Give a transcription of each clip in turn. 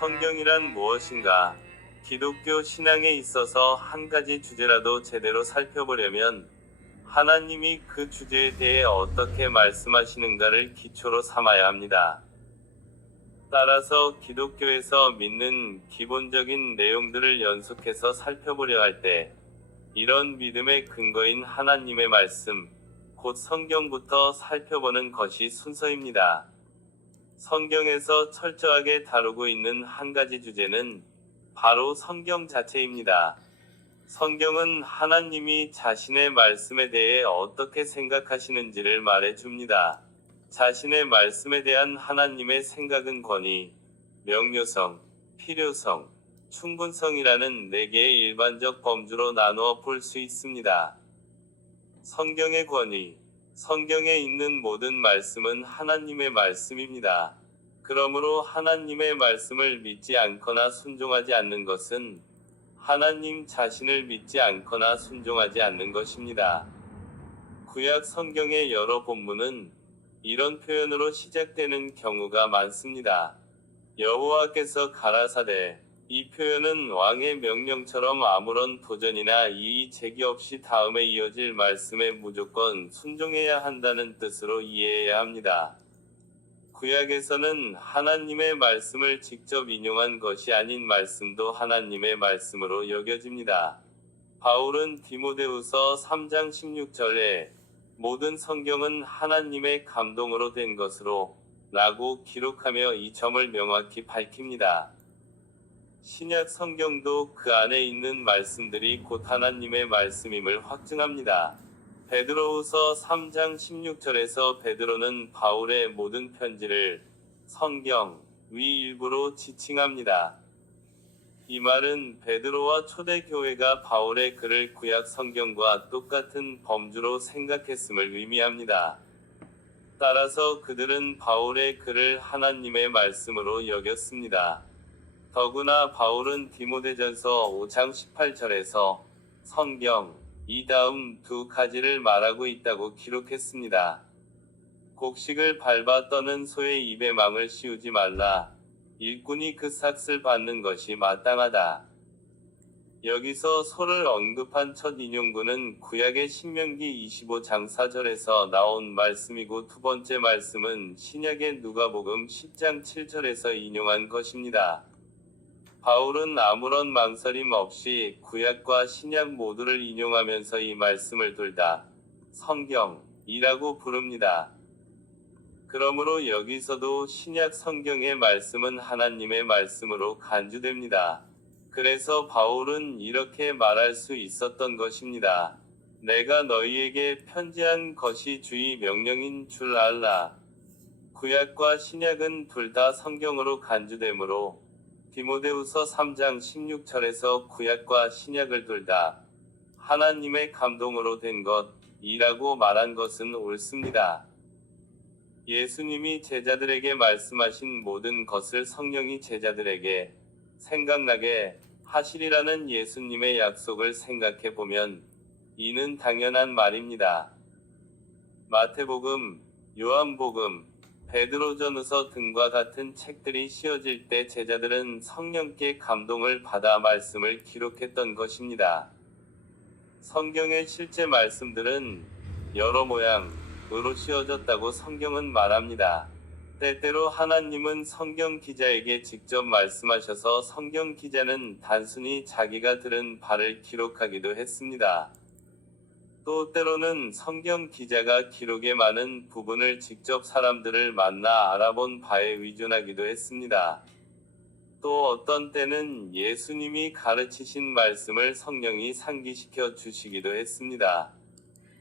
성경이란 무엇인가? 기독교 신앙에 있어서 한 가지 주제라도 제대로 살펴보려면 하나님이 그 주제에 대해 어떻게 말씀하시는가를 기초로 삼아야 합니다. 따라서 기독교에서 믿는 기본적인 내용들을 연속해서 살펴보려 할 때 이런 믿음의 근거인 하나님의 말씀, 곧 성경부터 살펴보는 것이 순서입니다. 성경에서 철저하게 다루고 있는 한 가지 주제는 바로 성경 자체입니다. 성경은 하나님이 자신의 말씀에 대해 어떻게 생각하시는지를 말해 줍니다. 자신의 말씀에 대한 하나님의 생각은 권위, 명료성, 필요성, 충분성이라는 4개의 일반적 범주로 나누어 볼 수 있습니다. 성경의 권위. 성경에 있는 모든 말씀은 하나님의 말씀입니다. 그러므로 하나님의 말씀을 믿지 않거나 순종하지 않는 것은 하나님 자신을 믿지 않거나 순종하지 않는 것입니다. 구약 성경의 여러 본문은 이런 표현으로 시작되는 경우가 많습니다. 여호와께서 가라사대. 이 표현은 왕의 명령처럼 아무런 도전이나 이의 제기 없이 다음에 이어질 말씀에 무조건 순종해야 한다는 뜻으로 이해해야 합니다. 구약에서는 하나님의 말씀을 직접 인용한 것이 아닌 말씀도 하나님의 말씀으로 여겨집니다. 바울은 디모데후서 3장 16절에 모든 성경은 하나님의 감동으로 된 것으로 라고 기록하며 이 점을 명확히 밝힙니다. 신약 성경도 그 안에 있는 말씀들이 곧 하나님의 말씀임을 확증합니다. 베드로후서 3장 16절에서 베드로는 바울의 모든 편지를 성경 위 일부로 지칭합니다. 이 말은 베드로와 초대교회가 바울의 글을 구약 성경과 똑같은 범주로 생각했음을 의미합니다. 따라서 그들은 바울의 글을 하나님의 말씀으로 여겼습니다. 더구나 바울은 디모데전서 5장 18절에서 성경 이 다음 2가지를 말하고 있다고 기록했습니다. 곡식을 밟아 떠는 소의 입에 망을 씌우지 말라. 일꾼이 그 삭을 받는 것이 마땅하다. 여기서 소를 언급한 첫 인용구는 구약의 신명기 25장 4절에서 나온 말씀이고 두 번째 말씀은 신약의 누가복음 10장 7절에서 인용한 것입니다. 바울은 아무런 망설임 없이 구약과 신약 모두를 인용하면서 이 말씀을 둘 다 성경이라고 부릅니다. 그러므로 여기서도 신약 성경의 말씀은 하나님의 말씀으로 간주됩니다. 그래서 바울은 이렇게 말할 수 있었던 것입니다. 내가 너희에게 편지한 것이 주의 명령인 줄 알라. 구약과 신약은 둘 다 성경으로 간주되므로 디모데후서 3장 16절에서 구약과 신약을 둘 다 하나님의 감동으로 된 것이라고 말한 것은 옳습니다. 예수님이 제자들에게 말씀하신 모든 것을 성령이 제자들에게 생각나게 하시리라는 예수님의 약속을 생각해 보면 이는 당연한 말입니다. 마태복음, 요한복음, 베드로전후서 등과 같은 책들이 씌어질 때 제자들은 성령께 감동을 받아 말씀을 기록했던 것입니다. 성경의 실제 말씀들은 여러 모양으로 씌어졌다고 성경은 말합니다. 때때로 하나님은 성경 기자에게 직접 말씀하셔서 성경 기자는 단순히 자기가 들은 바를 기록하기도 했습니다. 또 때로는 성경 기자가 기록의 많은 부분을 직접 사람들을 만나 알아본 바에 의존하기도 했습니다. 또 어떤 때는 예수님이 가르치신 말씀을 성령이 상기시켜 주시기도 했습니다.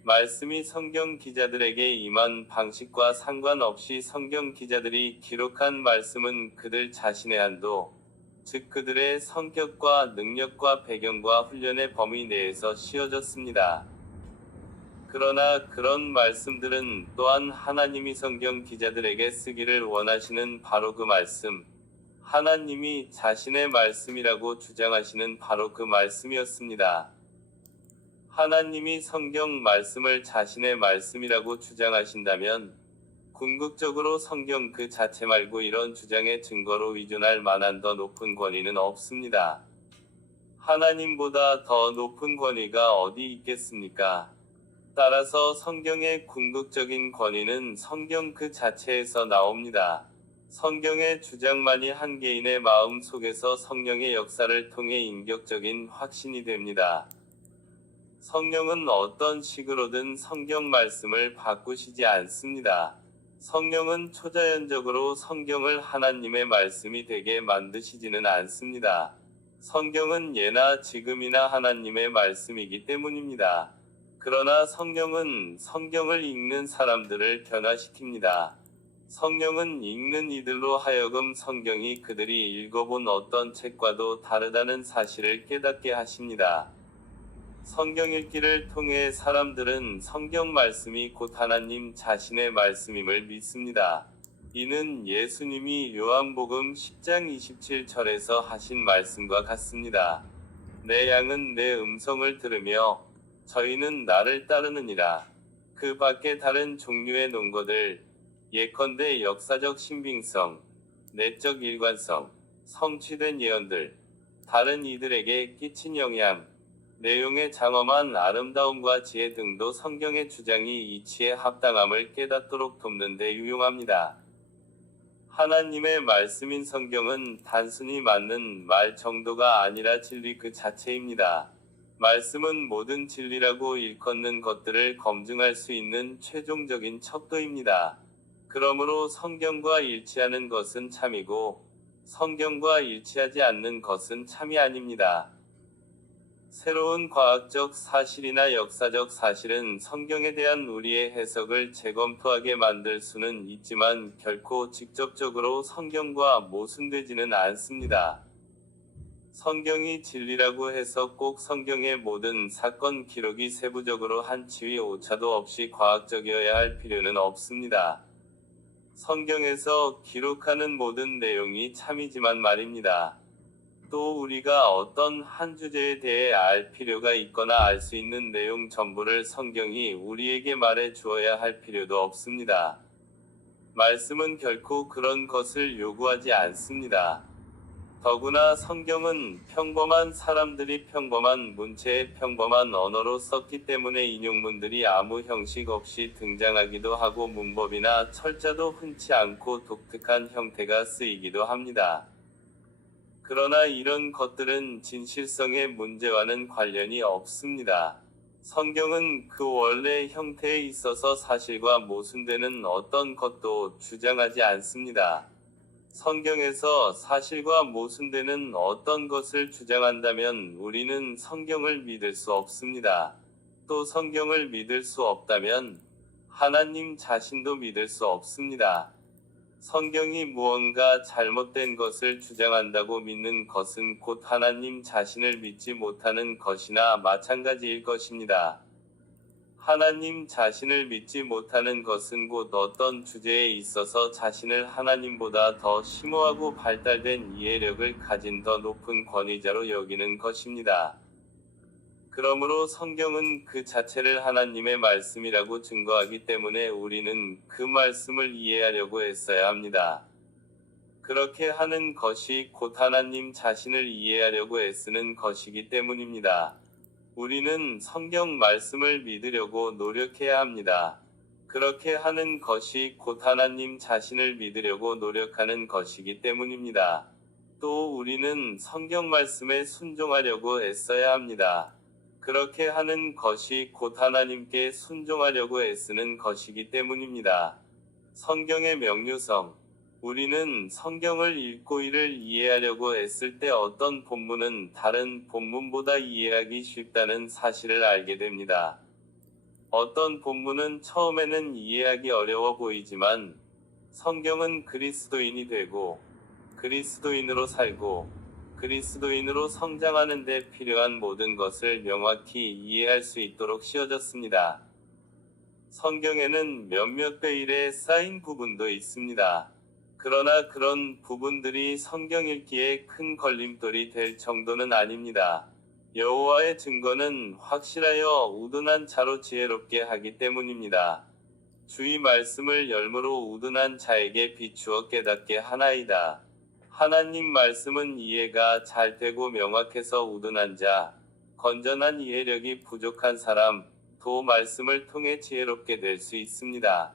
말씀이 성경 기자들에게 임한 방식과 상관없이 성경 기자들이 기록한 말씀은 그들 자신의 한도, 즉 그들의 성격과 능력과 배경과 훈련의 범위 내에서 씌어졌습니다. 그러나 그런 말씀들은 또한 하나님이 성경 기자들에게 쓰기를 원하시는 바로 그 말씀, 하나님이 자신의 말씀이라고 주장하시는 바로 그 말씀이었습니다. 하나님이 성경 말씀을 자신의 말씀이라고 주장하신다면 궁극적으로 성경 그 자체 말고 이런 주장의 증거로 위존할 만한 더 높은 권위는 없습니다. 하나님보다 더 높은 권위가 어디 있겠습니까? 따라서 성경의 궁극적인 권위는 성경 그 자체에서 나옵니다. 성경의 주장만이 한 개인의 마음 속에서 성령의 역사를 통해 인격적인 확신이 됩니다. 성령은 어떤 식으로든 성경 말씀을 바꾸시지 않습니다. 성령은 초자연적으로 성경을 하나님의 말씀이 되게 만드시지는 않습니다. 성경은 예나 지금이나 하나님의 말씀이기 때문입니다. 그러나 성령은 성경을 읽는 사람들을 변화시킵니다. 성령은 읽는 이들로 하여금 성경이 그들이 읽어본 어떤 책과도 다르다는 사실을 깨닫게 하십니다. 성경 읽기를 통해 사람들은 성경 말씀이 곧 하나님 자신의 말씀임을 믿습니다. 이는 예수님이 요한복음 10장 27절에서 하신 말씀과 같습니다. 내 양은 내 음성을 들으며 저희는 나를 따르느니라. 그 밖에 다른 종류의 논거들, 예컨대 역사적 신빙성, 내적 일관성, 성취된 예언들, 다른 이들에게 끼친 영향, 내용의 장엄한 아름다움과 지혜 등도 성경의 주장이 이치에 합당함을 깨닫도록 돕는 데 유용합니다. 하나님의 말씀인 성경은 단순히 맞는 말 정도가 아니라 진리 그 자체입니다. 말씀은 모든 진리라고 일컫는 것들을 검증할 수 있는 최종적인 척도입니다. 그러므로 성경과 일치하는 것은 참이고 성경과 일치하지 않는 것은 참이 아닙니다. 새로운 과학적 사실이나 역사적 사실은 성경에 대한 우리의 해석을 재검토하게 만들 수는 있지만 결코 직접적으로 성경과 모순되지는 않습니다. 성경이 진리라고 해서 꼭 성경의 모든 사건 기록이 세부적으로 한 치위 오차도 없이 과학적이어야 할 필요는 없습니다. 성경에서 기록하는 모든 내용이 참이지만 말입니다. 또 우리가 어떤 한 주제에 대해 알 필요가 있거나 알 수 있는 내용 전부를 성경이 우리에게 말해 주어야 할 필요도 없습니다. 말씀은 결코 그런 것을 요구하지 않습니다. 더구나 성경은 평범한 사람들이 평범한 문체의 평범한 언어로 썼기 때문에 인용문들이 아무 형식 없이 등장하기도 하고 문법이나 철자도 흔치 않고 독특한 형태가 쓰이기도 합니다. 그러나 이런 것들은 진실성의 문제와는 관련이 없습니다. 성경은 그 원래 형태에 있어서 사실과 모순되는 어떤 것도 주장하지 않습니다. 성경에서 사실과 모순되는 어떤 것을 주장한다면 우리는 성경을 믿을 수 없습니다. 또 성경을 믿을 수 없다면 하나님 자신도 믿을 수 없습니다. 성경이 무언가 잘못된 것을 주장한다고 믿는 것은 곧 하나님 자신을 믿지 못하는 것이나 마찬가지일 것입니다. 하나님 자신을 믿지 못하는 것은 곧 어떤 주제에 있어서 자신을 하나님보다 더 심오하고 발달된 이해력을 가진 더 높은 권위자로 여기는 것입니다. 그러므로 성경은 그 자체를 하나님의 말씀이라고 증거하기 때문에 우리는 그 말씀을 이해하려고 애써야 합니다. 그렇게 하는 것이 곧 하나님 자신을 이해하려고 애쓰는 것이기 때문입니다. 우리는 성경 말씀을 믿으려고 노력해야 합니다. 그렇게 하는 것이 곧 하나님 자신을 믿으려고 노력하는 것이기 때문입니다. 또 우리는 성경 말씀에 순종하려고 애써야 합니다. 그렇게 하는 것이 곧 하나님께 순종하려고 애쓰는 것이기 때문입니다. 성경의 명료성. 우리는 성경을 읽고 이를 이해하려고 애쓸 때 어떤 본문은 다른 본문보다 이해하기 쉽다는 사실을 알게 됩니다. 어떤 본문은 처음에는 이해하기 어려워 보이지만 성경은 그리스도인이 되고 그리스도인으로 살고 그리스도인으로 성장하는 데 필요한 모든 것을 명확히 이해할 수 있도록 씌워졌습니다. 성경에는 몇몇 페일에 쌓인 부분도 있습니다. 그러나 그런 부분들이 성경 읽기에 큰 걸림돌이 될 정도는 아닙니다. 여호와의 증거는 확실하여 우둔한 자로 지혜롭게 하기 때문입니다. 주의 말씀을 열무로 우둔한 자에게 비추어 깨닫게 하나이다. 하나님 말씀은 이해가 잘 되고 명확해서 우둔한 자, 건전한 이해력이 부족한 사람, 도 말씀을 통해 지혜롭게 될 수 있습니다.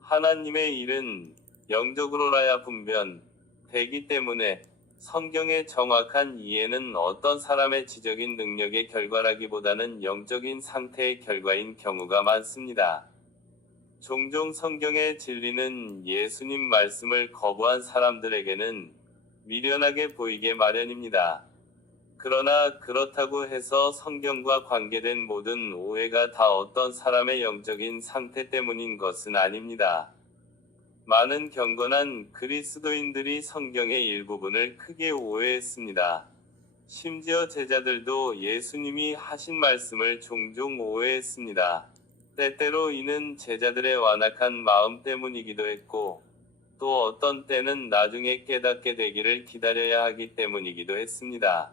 하나님의 일은 영적으로라야 분별되기 때문에 성경의 정확한 이해는 어떤 사람의 지적인 능력의 결과라기보다는 영적인 상태의 결과인 경우가 많습니다. 종종 성경의 진리는 예수님 말씀을 거부한 사람들에게는 미련하게 보이게 마련입니다. 그러나 그렇다고 해서 성경과 관계된 모든 오해가 다 어떤 사람의 영적인 상태 때문인 것은 아닙니다. 많은 경건한 그리스도인들이 성경의 일부분을 크게 오해했습니다. 심지어 제자들도 예수님이 하신 말씀을 종종 오해했습니다. 때때로 이는 제자들의 완악한 마음 때문이기도 했고, 또 어떤 때는 나중에 깨닫게 되기를 기다려야 하기 때문이기도 했습니다.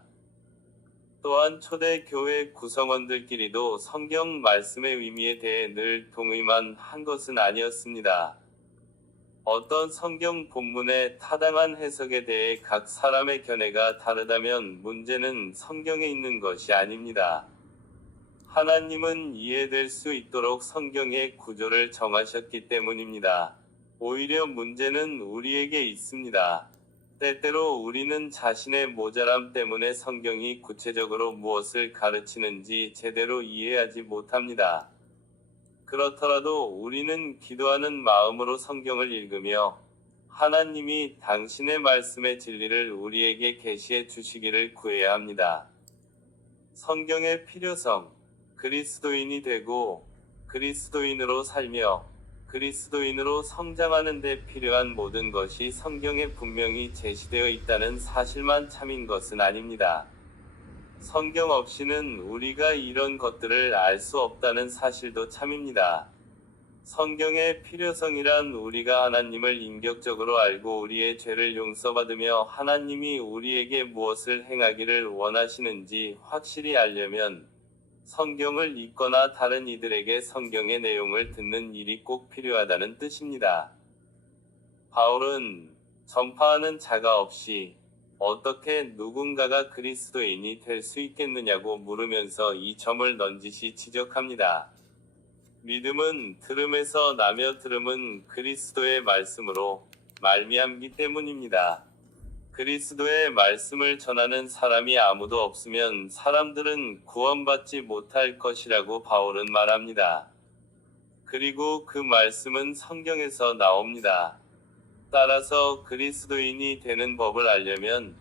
또한 초대교회 구성원들끼리도 성경 말씀의 의미에 대해 늘 동의만 한 것은 아니었습니다. 어떤 성경 본문의 타당한 해석에 대해 각 사람의 견해가 다르다면 문제는 성경에 있는 것이 아닙니다. 하나님은 이해될 수 있도록 성경의 구조를 정하셨기 때문입니다. 오히려 문제는 우리에게 있습니다. 때때로 우리는 자신의 모자람 때문에 성경이 구체적으로 무엇을 가르치는지 제대로 이해하지 못합니다. 그렇더라도 우리는 기도하는 마음으로 성경을 읽으며 하나님이 당신의 말씀의 진리를 우리에게 계시해 주시기를 구해야 합니다. 성경의 필요성, 그리스도인이 되고 그리스도인으로 살며 그리스도인으로 성장하는 데 필요한 모든 것이 성경에 분명히 제시되어 있다는 사실만 참인 것은 아닙니다. 성경 없이는 우리가 이런 것들을 알 수 없다는 사실도 참입니다. 성경의 필요성이란 우리가 하나님을 인격적으로 알고 우리의 죄를 용서받으며 하나님이 우리에게 무엇을 행하기를 원하시는지 확실히 알려면 성경을 읽거나 다른 이들에게 성경의 내용을 듣는 일이 꼭 필요하다는 뜻입니다. 바울은 전파하는 자가 없이 어떻게 누군가가 그리스도인이 될 수 있겠느냐고 물으면서 이 점을 넌지시 지적합니다. 믿음은 들음에서 나며 들음은 그리스도의 말씀으로 말미암기 때문입니다. 그리스도의 말씀을 전하는 사람이 아무도 없으면 사람들은 구원받지 못할 것이라고 바울은 말합니다. 그리고 그 말씀은 성경에서 나옵니다. 따라서 그리스도인이 되는 법을 알려면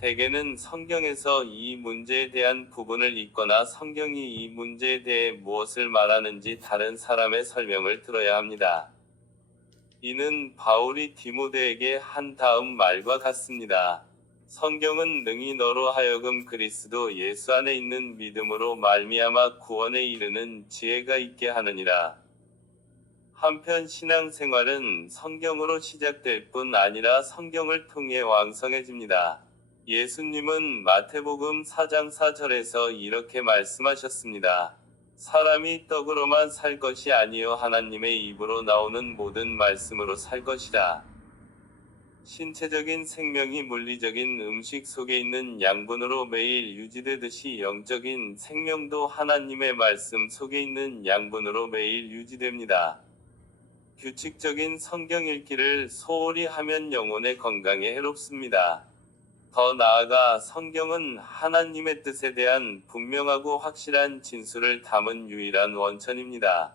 대개는 성경에서 이 문제에 대한 부분을 읽거나 성경이 이 문제에 대해 무엇을 말하는지 다른 사람의 설명을 들어야 합니다. 이는 바울이 디모데에게 한 다음 말과 같습니다. 성경은 능히 너로 하여금 그리스도 예수 안에 있는 믿음으로 말미암아 구원에 이르는 지혜가 있게 하느니라. 한편 신앙생활은 성경으로 시작될 뿐 아니라 성경을 통해 왕성해집니다. 예수님은 마태복음 4장 4절에서 이렇게 말씀하셨습니다. 사람이 떡으로만 살 것이 아니요 하나님의 입으로 나오는 모든 말씀으로 살 것이라. 신체적인 생명이 물리적인 음식 속에 있는 양분으로 매일 유지되듯이 영적인 생명도 하나님의 말씀 속에 있는 양분으로 매일 유지됩니다. 규칙적인 성경 읽기를 소홀히 하면 영혼의 건강에 해롭습니다. 더 나아가 성경은 하나님의 뜻에 대한 분명하고 확실한 진술을 담은 유일한 원천입니다.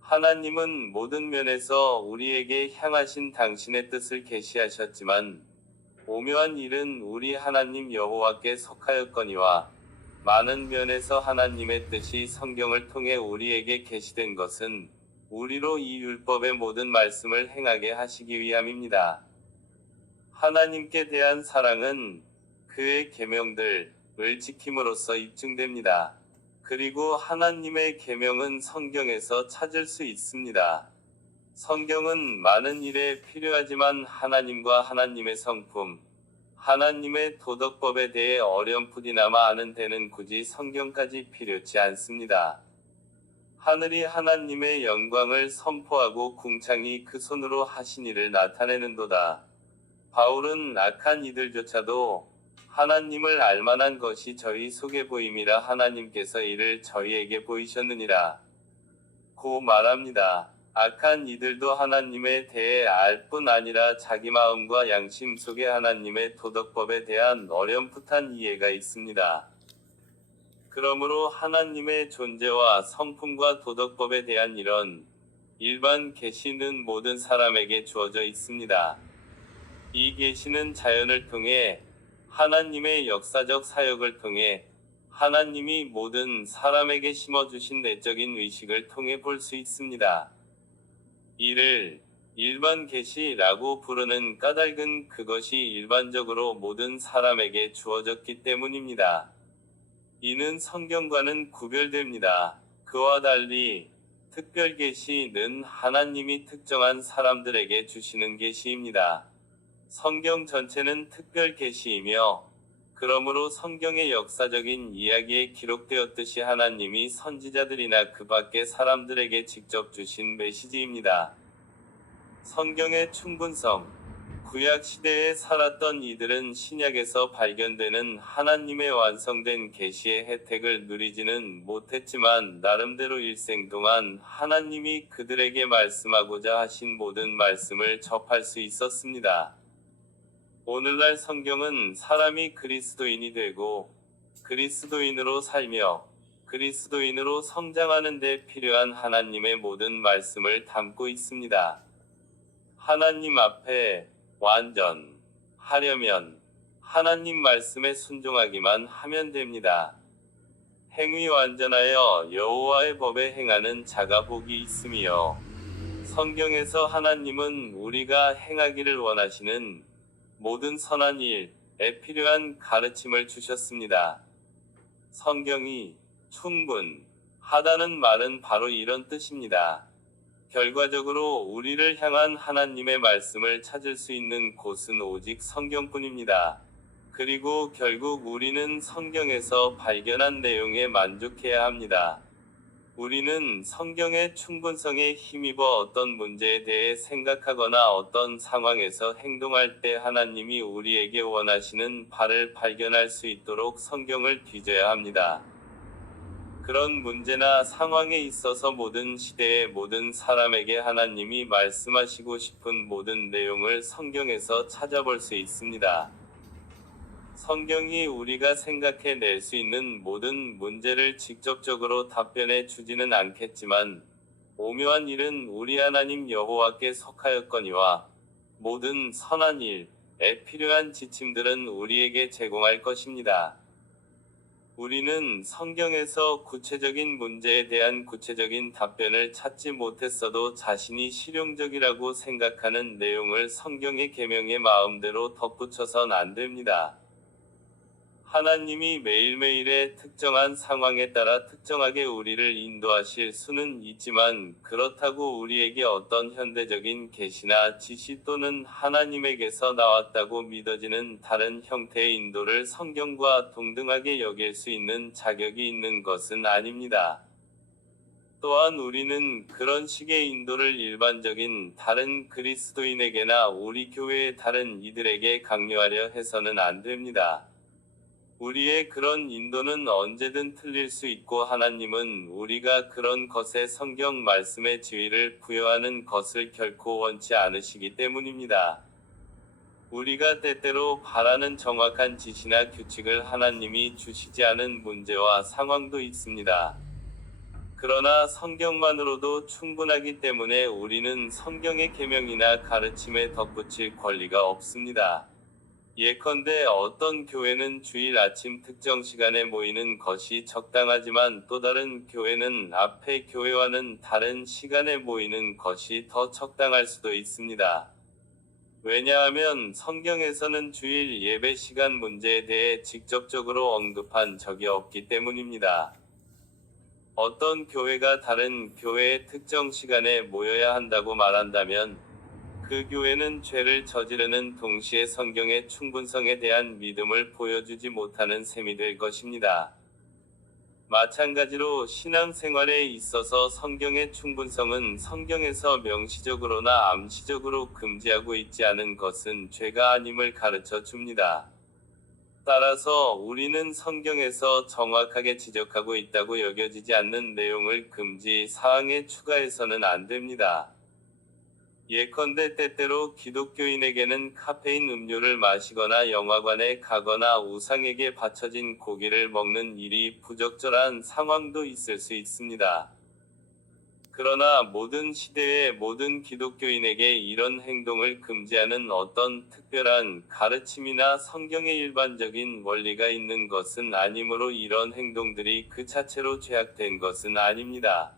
하나님은 모든 면에서 우리에게 향하신 당신의 뜻을 계시하셨지만 오묘한 일은 우리 하나님 여호와께 속하였거니와 많은 면에서 하나님의 뜻이 성경을 통해 우리에게 계시된 것은 우리로 이 율법의 모든 말씀을 행하게 하시기 위함입니다. 하나님께 대한 사랑은 그의 계명들을 지킴으로써 입증됩니다. 그리고 하나님의 계명은 성경에서 찾을 수 있습니다. 성경은 많은 일에 필요하지만 하나님과 하나님의 성품, 하나님의 도덕법에 대해 어렴풋이나마 아는 데는 굳이 성경까지 필요치 않습니다. 하늘이 하나님의 영광을 선포하고 궁창이 그 손으로 하신 일을 나타내는도다. 바울은 악한 이들조차도 하나님을 알만한 것이 저희 속에 보임이라 하나님께서 이를 저희에게 보이셨느니라 고 말합니다. 악한 이들도 하나님에 대해 알 뿐 아니라 자기 마음과 양심 속에 하나님의 도덕법에 대한 어렴풋한 이해가 있습니다. 그러므로 하나님의 존재와 성품과 도덕법에 대한 이런 일반 계시는 모든 사람에게 주어져 있습니다. 이 계시는 자연을 통해 하나님의 역사적 사역을 통해 하나님이 모든 사람에게 심어주신 내적인 의식을 통해 볼 수 있습니다. 이를 일반 계시라고 부르는 까닭은 그것이 일반적으로 모든 사람에게 주어졌기 때문입니다. 이는 성경과는 구별됩니다. 그와 달리 특별 계시는 하나님이 특정한 사람들에게 주시는 계시입니다. 성경 전체는 특별 계시이며 그러므로 성경의 역사적인 이야기에 기록되었듯이 하나님이 선지자들이나 그 밖의 사람들에게 직접 주신 메시지입니다. 성경의 충분성. 구약 시대에 살았던 이들은 신약에서 발견되는 하나님의 완성된 계시의 혜택을 누리지는 못했지만 나름대로 일생 동안 하나님이 그들에게 말씀하고자 하신 모든 말씀을 접할 수 있었습니다. 오늘날 성경은 사람이 그리스도인이 되고 그리스도인으로 살며 그리스도인으로 성장하는 데 필요한 하나님의 모든 말씀을 담고 있습니다. 하나님 앞에 완전하려면 하나님 말씀에 순종하기만 하면 됩니다. 행위 완전하여 여호와의 법에 행하는 자가 복이 있으며 성경에서 하나님은 우리가 행하기를 원하시는 모든 선한 일에 필요한 가르침을 주셨습니다. 성경이 충분하다는 말은 바로 이런 뜻입니다. 결과적으로 우리를 향한 하나님의 말씀을 찾을 수 있는 곳은 오직 성경뿐입니다. 그리고 결국 우리는 성경에서 발견한 내용에 만족해야 합니다. 우리는 성경의 충분성에 힘입어 어떤 문제에 대해 생각하거나 어떤 상황에서 행동할 때 하나님이 우리에게 원하시는 바를 발견할 수 있도록 성경을 뒤져야 합니다. 그런 문제나 상황에 있어서 모든 시대의 모든 사람에게 하나님이 말씀하시고 싶은 모든 내용을 성경에서 찾아볼 수 있습니다. 성경이 우리가 생각해 낼 수 있는 모든 문제를 직접적으로 답변해 주지는 않겠지만 오묘한 일은 우리 하나님 여호와께 속하였거니와 모든 선한 일에 필요한 지침들은 우리에게 제공할 것입니다. 우리는 성경에서 구체적인 문제에 대한 구체적인 답변을 찾지 못했어도 자신이 실용적이라고 생각하는 내용을 성경의 계명의 마음대로 덧붙여선 안 됩니다. 하나님이 매일매일의 특정한 상황에 따라 특정하게 우리를 인도하실 수는 있지만 그렇다고 우리에게 어떤 현대적인 계시나 지시 또는 하나님에게서 나왔다고 믿어지는 다른 형태의 인도를 성경과 동등하게 여길 수 있는 자격이 있는 것은 아닙니다. 또한 우리는 그런 식의 인도를 일반적인 다른 그리스도인에게나 우리 교회의 다른 이들에게 강요하려 해서는 안 됩니다. 우리의 그런 인도는 언제든 틀릴 수 있고 하나님은 우리가 그런 것에 성경 말씀의 지위를 부여하는 것을 결코 원치 않으시기 때문입니다. 우리가 때때로 바라는 정확한 지시나 규칙을 하나님이 주시지 않은 문제와 상황도 있습니다. 그러나 성경만으로도 충분하기 때문에 우리는 성경의 계명이나 가르침에 덧붙일 권리가 없습니다. 예컨대 어떤 교회는 주일 아침 특정 시간에 모이는 것이 적당하지만 또 다른 교회는 앞의 교회와는 다른 시간에 모이는 것이 더 적당할 수도 있습니다. 왜냐하면 성경에서는 주일 예배 시간 문제에 대해 직접적으로 언급한 적이 없기 때문입니다. 어떤 교회가 다른 교회의 특정 시간에 모여야 한다고 말한다면 그 교회는 죄를 저지르는 동시에 성경의 충분성에 대한 믿음을 보여주지 못하는 셈이 될 것입니다. 마찬가지로 신앙생활에 있어서 성경의 충분성은 성경에서 명시적으로나 암시적으로 금지하고 있지 않은 것은 죄가 아님을 가르쳐 줍니다. 따라서 우리는 성경에서 정확하게 지적하고 있다고 여겨지지 않는 내용을 금지 사항에 추가해서는 안 됩니다. 예컨대 때때로 기독교인에게는 카페인 음료를 마시거나 영화관에 가거나 우상에게 바쳐진 고기를 먹는 일이 부적절한 상황도 있을 수 있습니다. 그러나 모든 시대의 모든 기독교인에게 이런 행동을 금지하는 어떤 특별한 가르침이나 성경의 일반적인 원리가 있는 것은 아니므로 이런 행동들이 그 자체로 죄악된 것은 아닙니다.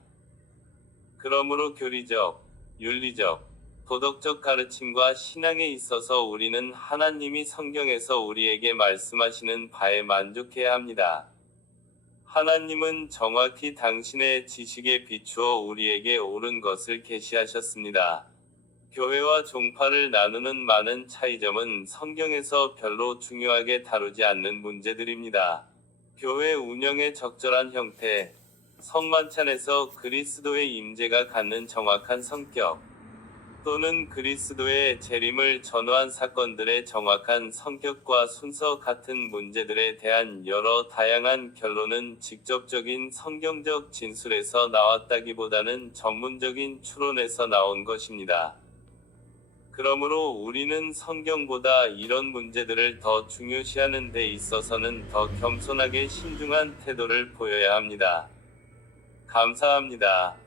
그러므로 교리적, 윤리적, 도덕적 가르침과 신앙에 있어서 우리는 하나님이 성경에서 우리에게 말씀하시는 바에 만족해야 합니다. 하나님은 정확히 당신의 지식에 비추어 우리에게 옳은 것을 계시하셨습니다. 교회와 종파를 나누는 많은 차이점은 성경에서 별로 중요하게 다루지 않는 문제들입니다. 교회 운영의 적절한 형태, 성만찬에서 그리스도의 임재가 갖는 정확한 성격, 또는 그리스도의 재림을 전후한 사건들의 정확한 성격과 순서 같은 문제들에 대한 여러 다양한 결론은 직접적인 성경적 진술에서 나왔다기보다는 전문적인 추론에서 나온 것입니다. 그러므로 우리는 성경보다 이런 문제들을 더 중요시하는 데 있어서는 더 겸손하게 신중한 태도를 보여야 합니다. 감사합니다.